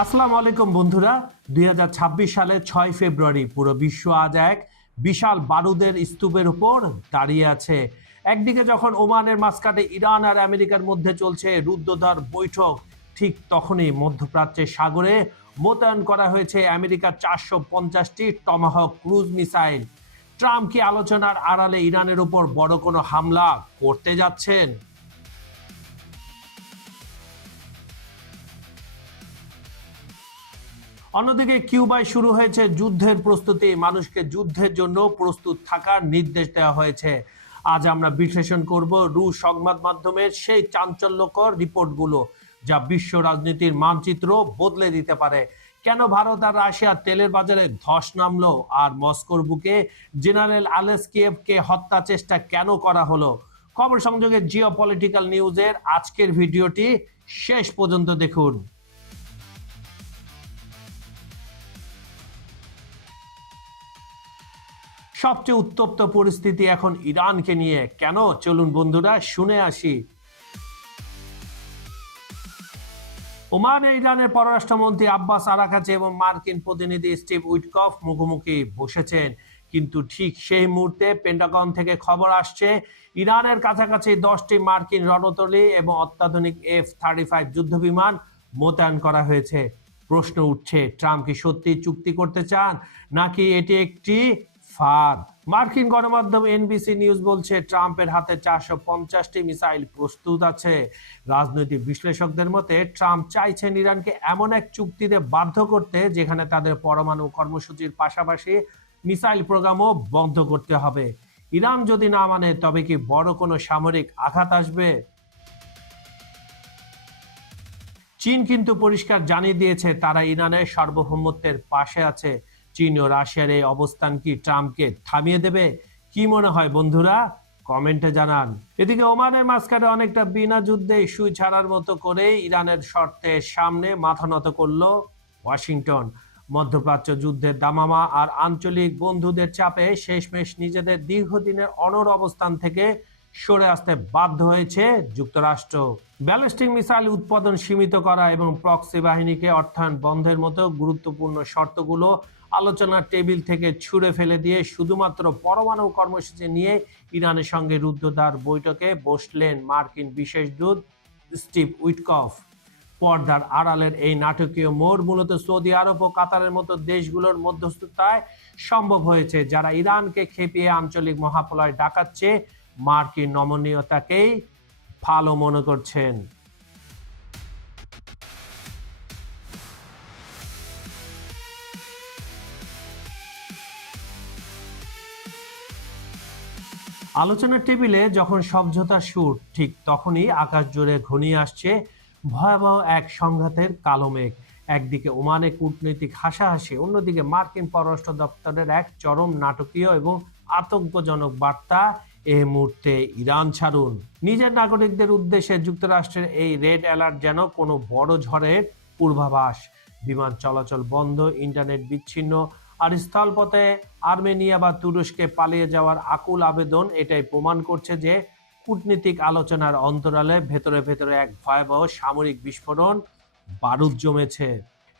আসসালামু আলাইকুম বন্ধুরা, 2026 সালের 6 ফেব্রুয়ারি পুরো বিশ্ব আজ এক বিশাল বারুদের স্তূপের উপর দাঁড়িয়ে আছে। একদিকে যখন ওমানের মাস্কাটে ইরান আর আমেরিকার মধ্যে চলছে রুদ্ধদ্বার বৈঠক, ঠিক তখনই মধ্যপ্রাচ্যের সাগরে মোতায়েন করা হয়েছে আমেরিকার 450টি টমাহক ক্রুজ মিসাইল। ট্রাম্প কি আলোচনার আড়ালে ইরানের উপর বড় কোনো হামলা করতে যাচ্ছেন? অন্যদিকে কিউবায় শুরু হয়েছে যুদ্ধের প্রস্তুতি, মানুষকে যুদ্ধের জন্য প্রস্তুত থাকার নির্দেশ দেওয়া হয়েছে। আজ আমরা বিশ্লেষণ করব রুশ সংবাদ মাধ্যমের সেই চাঞ্চল্যকর রিপোর্টগুলো যা বিশ্ব রাজনীতির মানচিত্র বদলে দিতে পারে। কেন ভারত আর রাশিয়ার তেলের বাজারে ধস নামলো, আর মস্কোর বুকে জেনারেল আলেস্কিয়েভকে হত্যা চেষ্টা কেন করা হলো। খবর সংযোগের জিওপলিটিক্যাল নিউজের আজকের ভিডিওটি শেষ পর্যন্ত দেখুন। সবচেয়ে উত্তপ্ত পরিস্থিতি এখন ইরানকে নিয়ে। কেন, চলুন বন্ধুরা শুনে আসি। ওমানে ইরানের পররাষ্ট্রমন্ত্রী আব্বাস আরাকাচি এবং মার্কিন প্রতিনিধি স্টিভ উইটকফ মুখোমুখি বসেছেন, কিন্তু ঠিক সেই মুহূর্তে পেন্টাগন থেকে খবর আসছে ইরানের কাছাকাছি 10টি মার্কিন রণতরী এবং অত্যাধুনিক F-35 যুদ্ধবিমান মোতায়েন করা হয়েছে। প্রশ্ন উঠছে, ট্রাম্প কি সত্যি চুক্তি করতে চান, নাকি এটি একটি ফাঁদ? মার্কিন গণমাধ্যম এনবিসি নিউজ বলছে ট্রাম্পের হাতে 450টি মিসাইল প্রস্তুত আছে। রাজনৈতিক বিশ্লেষকদের মতে ট্রাম্প চাইছেন ইরানকে এমন এক চুক্তিতে বাধ্য করতে যেখানে তাদের পরমাণু কর্মসূচির পাশাপাশি মিসাইল প্রোগ্রামও বন্ধ করতে হবে। ইরান যদি না মানে তবে কি বড় কোনো সামরিক আঘাত আসবে? চীন কিন্তু পরিষ্কার জানিয়ে দিয়েছে তারা ইরানের সার্বভৌমত্বের পাশে আছে। চীন ও রাশিয়ার এই অবস্থান কি ট্রাম্পকে থামিয়ে দেবে? কি মনে হয় বন্ধুরা, কমেন্টে জানান। এদিকে ওমানের মাঝখানে অনেকটা বিনা যুদ্ধে সুই ছাড়ার মতো করে ইরানের শর্তের সামনে মাথা নত করল ওয়াশিংটন। মধ্যপ্রাচ্য যুদ্ধের দামামা আর আঞ্চলিক বন্ধুদের চাপে শেষমেশ নিজেদের দীর্ঘদিনের অনড় অবস্থান থেকে সরে আসতে বাধ্য হয়েছে যুক্তরাষ্ট্র। ব্যালিস্টিক মিসাইল উৎপাদন সীমিত করা এবং প্রক্সি বাহিনীকে অর্থায়ন বন্ধের মতো গুরুত্বপূর্ণ শর্তগুলো আলোচনার টেবিল থেকে ছুঁড়ে ফেলে দিয়ে শুধুমাত্র পরমাণু কর্মসূচি নিয়ে ইরানের সঙ্গে রুদ্ধদ্বার বৈঠকে বসলেন মার্কিন বিশেষ দূত স্টিভ উইটকফ। পর্দার আড়ালের এই নাটকীয় মোড় মূলত সৌদি আরব ও কাতারের মতো দেশগুলোর মধ্যস্থতায় সম্ভব হয়েছে, যারা ইরানকে খেপিয়ে আঞ্চলিক মহাপ্রলয় ডাকাচ্ছে মার্কিন নমনীয়তাকেই ভালো মনে করছেন। আলোচনার টেবিলে যখন সমঝোতার সুর, ঠিক তখনই আকাশ জুড়ে ঘনিয়ে আসছে ভয়াবহ এক সংঘাতের কালো মেঘ। একদিকে ওমানে কূটনৈতিক হাসাহাসি, অন্যদিকে মার্কিন পররাষ্ট্র দপ্তরের এক চরম নাটকীয় এবং আতঙ্কজনক বার্তা, এই মুহূর্তে ইরান ছাড়ুন। নিজের নাগরিকদের উদ্দেশ্যে যুক্তরাষ্ট্রের এই রেড অ্যালার্ট যেন কোনো বড় ঝড়ের পূর্বাভাস। বিমান চলাচল বন্ধ, ইন্টারনেট বিচ্ছিন্ন, আর স্থলপথে আর্মেনিয়া বা তুরস্কে পালিয়ে যাওয়ার আকুল আবেদন এটাই প্রমাণ করছে যে কূটনীতিক আলোচনার অন্তরালে ভেতরে ভেতরে এক ভয়াবহ সামরিক বিস্ফোরণ বারুদ জমেছে।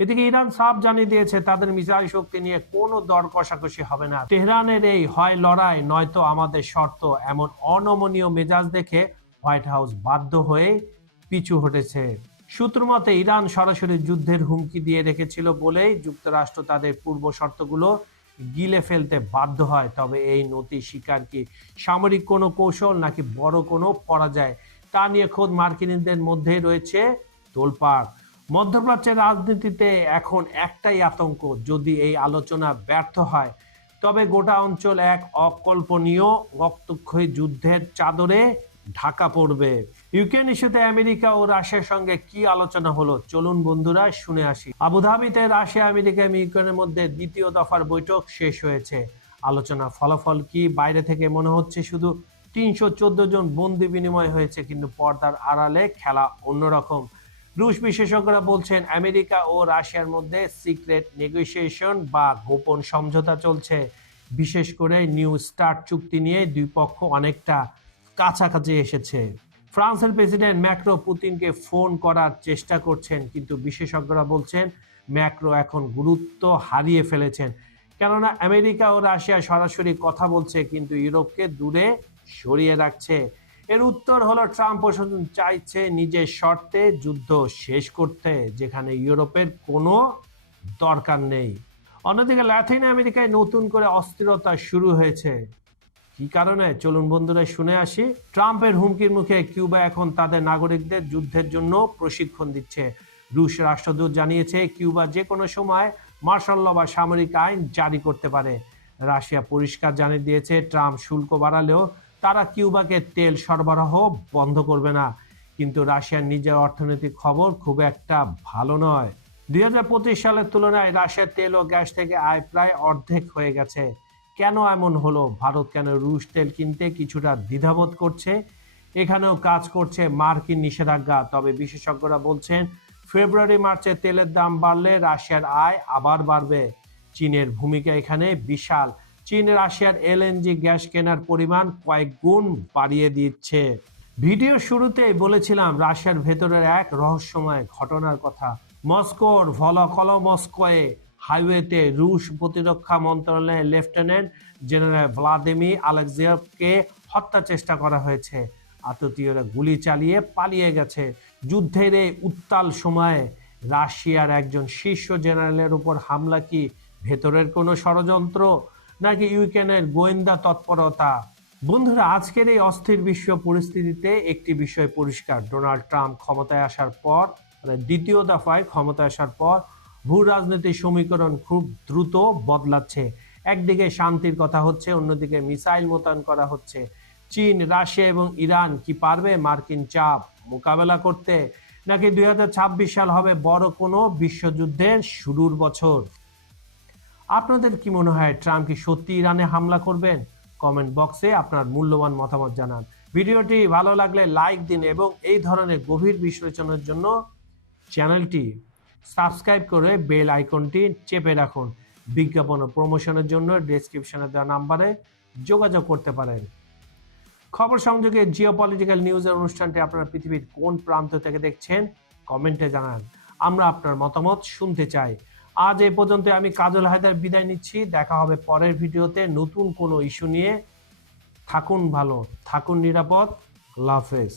এদিকে ইরান সাফ জানিয়ে দিয়েছে তাদের মিসাইল শক্তি নিয়ে কোনো দর কষাকষি হবে না। তেহরানের এই হয় লড়াই নয়তো আমাদের শর্ত, এমন অনমনীয় মেজাজ দেখে হোয়াইট হাউস বাধ্য হয়ে পিছু হটেছে। সূত্র মতে ইরান সরাসরি যুদ্ধের হুমকি দিয়ে রেখেছিল বলেই যুক্তরাষ্ট্র তাদের পূর্ব শর্তগুলো গিলে ফেলতে বাধ্য হয়। তবে এই নতি শিকার কি সামরিক কোনো কৌশল নাকি বড় কোনো পরাজয়, তা নিয়ে খোদ মার্কিনীদের মধ্যে রয়েছে তোলপাড়। মধ্যপ্রাচ্যের রাজনীতিতে এখন একটাই আতঙ্ক, যদি এই আলোচনা ব্যর্থ হয় তবে গোটা অঞ্চল এক অকল্পনীয় রক্তক্ষয়ী যুদ্ধের চাদরে ঢাকা পড়বে। ইউক্রেন ইস্যুতে আমেরিকা ও রাশিয়ার সঙ্গে কি আলোচনা হলো, চলুন বন্ধুরা শুনে আসি। আবুধাবিতে রাশিয়া, আমেরিকা এবং ইউক্রেনের মধ্যে দ্বিতীয় দফার বৈঠক শেষ হয়েছে। আলোচনা ফলাফল কি? বাইরে থেকে মনে হচ্ছে শুধু 314 জন বন্দি বিনিময় হয়েছে, কিন্তু পর্দার আড়ালে খেলা অন্যরকম। রুশ বিশেষজ্ঞরা বলছেন আমেরিকা ও রাশিয়ার মধ্যে সিক্রেট নেগোসিয়েশন বা গোপন সমঝোতা চলছে। বিশেষ করে নিউ স্টার্ট চুক্তি নিয়ে দুই পক্ষ অনেকটা কাছাকাছি এসেছে। ফ্রান্সের প্রেসিডেন্ট ম্যাক্রো পুতিনকে ফোন করার চেষ্টা করছেন, কিন্তু বিশেষজ্ঞরা বলছেন ম্যাক্রো এখন গুরুত্ব হারিয়ে ফেলেছেন, কেননা আমেরিকা ও রাশিয়া সরাসরি কথা বলছে কিন্তু ইউরোপকে দূরে সরিয়ে রাখছে। এর উত্তর হলো ট্রাম্প প্রশাসন চাইছে নিজের শর্তে যুদ্ধ শেষ করতে, যেখানে ইউরোপের কোনো দরকার নেই। অন্যদিকে লাতিন আমেরিকায় নতুন করে অস্থিরতা শুরু হয়েছে। কি কারণে চলুন বন্ধুরা শুনে আসি। ট্রাম্পের হুমকির মুখে কিউবা এখন তাদের নাগরিকদের যুদ্ধের জন্য প্রশিক্ষণ দিচ্ছে। রুশ রাষ্ট্রদূত জানিয়েছে কিউবা যে কোনো সময় মার্শাল ল বা সামরিক আইন জারি করতে পারে। রাশিয়া পরিষ্কার জানিয়ে দিয়েছে ট্রাম্প শুল্ক বাড়ালেও তারা কিউবাকে তেল সরবরাহ বন্ধ করবে না। কিন্তু রাশিয়ার নিজের অর্থনৈতিক খবর খুব একটা ভালো নয়। 2025 সালের তুলনায় রাশিয়ার তেল ও গ্যাস থেকে আয় প্রায় অর্ধেক হয়ে গেছে। কেন এমন হলো? ভারত কেন রুশ তেল কিনতে কিছুটা দ্বিধাবোধ করছে? এখানেও কাজ করছে মার্কিন নিষেধাজ্ঞা। তবে বিশেষজ্ঞরা বলছেন ফেব্রুয়ারি মার্চে তেলের দাম বাড়লে রাশিয়ার আয় আবার বাড়বে। চীনের ভূমিকা এখানে বিশাল। চীন রাশিয়ার এলএনজি গ্যাস কেনার পরিমাণ কয়েক গুণ বাড়িয়ে দিচ্ছে। ভিডিও শুরুতেই বলেছিলাম রাশিয়ার ভেতরের এক রহস্যময় ঘটনার কথা। মস্কোর ভলকলমস্কয়ে হাইওয়েতে রুশ প্রতিরক্ষা মন্ত্রণালয়ের লেফটেন্যান্ট জেনারেল ভ্লাদিমির আলেক্সিয়েভকে হত্যা চেষ্টা করা হয়েছে। আততায়ীরা গুলি চালিয়ে পালিয়ে গেছে। যুদ্ধের এই উত্তাল সময়ে রাশিয়ার একজন শীর্ষ জেনারেলের উপর হামলা কি ভেতরের কোনো ষড়যন্ত্র, নাকি ইউক্রেনের গোয়েন্দা তৎপরতা? বন্ধুরা, আজকের এই অস্থির বিশ্ব পরিস্থিতিতে একটি বিষয় পরিষ্কার, ডোনাল্ড ট্রাম্প ক্ষমতায় আসার পর, দ্বিতীয় দফায় ক্ষমতায় আসার পর ভূ রাজনৈতিক সমীকরণ খুব দ্রুত বদলাচ্ছে। একদিকে শান্তির কথা হচ্ছে, অন্যদিকে মিসাইল মোতায়েন করা হচ্ছে। চীন, রাশিয়া এবং ইরান কি পারবে মার্কিন চাপ মোকাবেলা করতে, নাকি 2026 সাল হবে বড় কোনো বিশ্বযুদ্ধের শুরুর বছর? আপনাদের কি মনে হয়, ট্রাম্প কি সত্যি ইরানে হামলা করবেন? কমেন্ট বক্সে আপনার মূল্যবান মতামত জানান। ভিডিওটি ভালো লাগলে লাইক দিন এবং এই ধরনের গভীর বিশ্লেষণের জন্য চ্যানেলটি সাবস্ক্রাইব করে বেল আইকনটি চেপে রাখুন। বিজ্ঞাপন ও প্রমোশনের জন্য ডেসক্রিপশনে দেওয়া নাম্বারে যোগাযোগ করতে পারেন। খবর সংযোগে জিওপলিটিক্যাল নিউজের অনুষ্ঠানটি আপনারা পৃথিবীর কোন প্রান্ত থেকে দেখছেন কমেন্টে জানান। আমরা আপনার মতামত শুনতে চাই। আজ এই পর্যন্ত আমি কাজল হায়দার বিদায় নিচ্ছি। দেখা হবে পরের ভিডিওতে নতুন কোনো ইস্যু নিয়ে। থাকুন ভালো, থাকুন নিরাপদ। আল্লাহ হাফেজ।